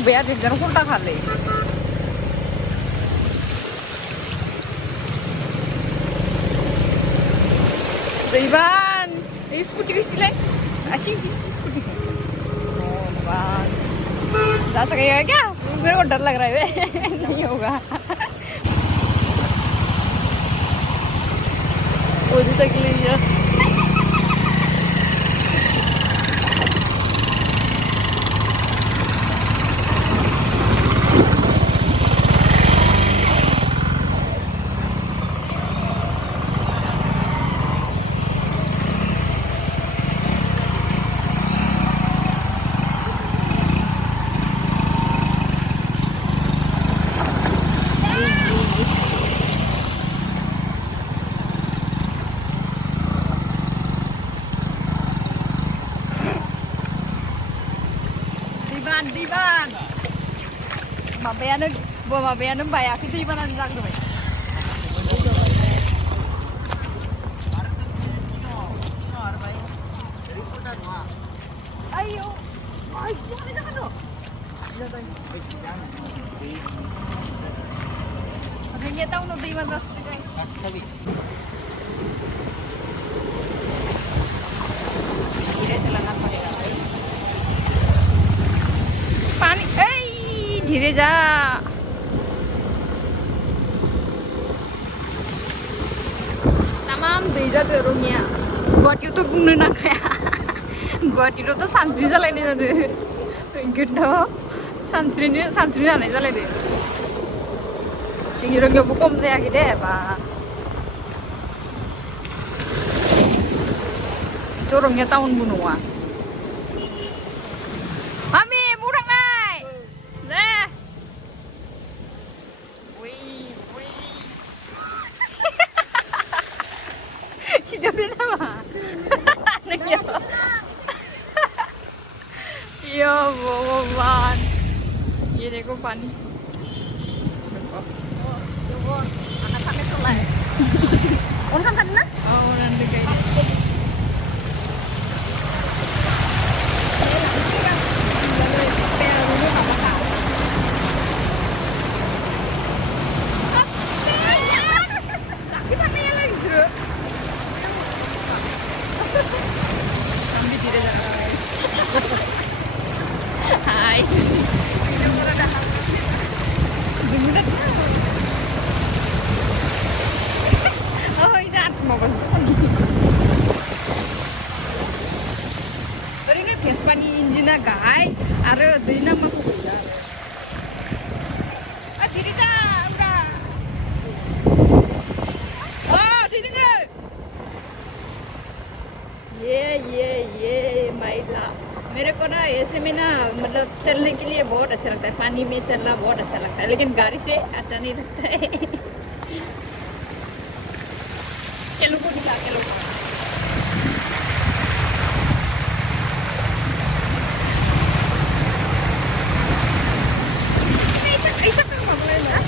नुबाय आरो एकदम खलथाखालै दैबान এই স্কুটি গেছিলাই আসি स्कूटी जा सकेगा क्या मेरे को डर लग रहा है नहीं होगा मुझे तक नहीं दैबान माबायानो बायाखै दैबानानो जाग्रोबाय आयौ आयौ जागोन Orangnya tahu no दैबान जासिगोन पानी धीरे जा तमाम दै जादों रङिया गुवाहाटीयावथ' बुंनो नांखाया गुवाहाटीयावथ' सानस्रि जालायनाय जादों ओंखायनोथ' सानस्रिनो हानाय जालायदों जोंनि रङियावबो खम जायाखै दे बा थ' रङिया टाउनबो नङा मामि बबाव थांनाय दे Hidupnya nama ya Bhagavan kira ko pani anak-anak soleh orang kan na orang dekat Hai. Oh, ini mau bantu nih. Tapi ini Vespa ni engine gai, ada dina mah kuda. Diri dah, udah. Oh, diri dah. ये माइला मेरे को ना ऐसे में ना मतलब चलने के लिए बहुत अच्छा लगता है पानी में चलना बहुत अच्छा लगता है लेकिन गाड़ी से अच्छा नहीं लगता है चलो को दिखा के लो ऐसा क्यों मामला है ना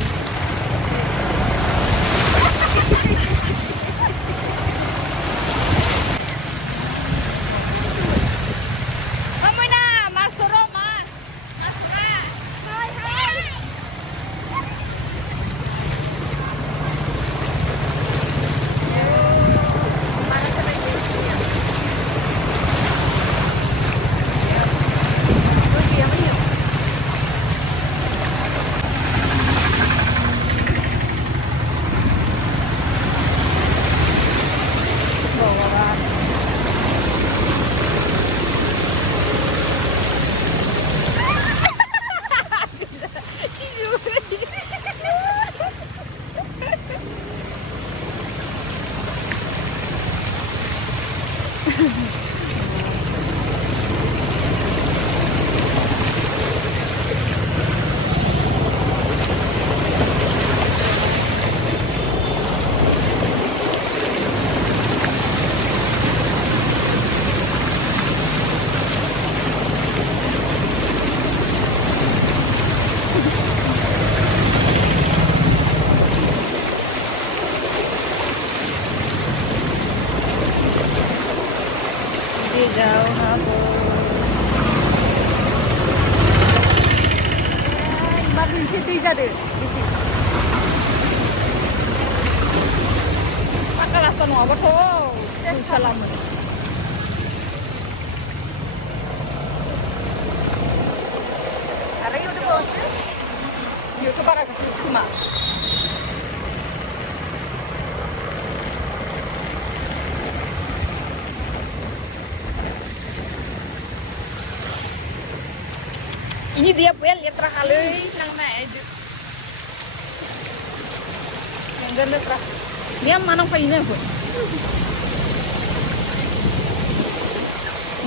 202 जादों पाका रास्ता नङाबाथ' सेस खालामो आरो इयाव दंबावोसो इयावथ' बारा गोसो खोमा ini dia punya letra kali nang naik yang letra dia mana paine pun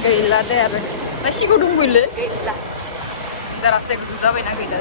gila deh masih kudung gila gila kita rasa ke susah benar gila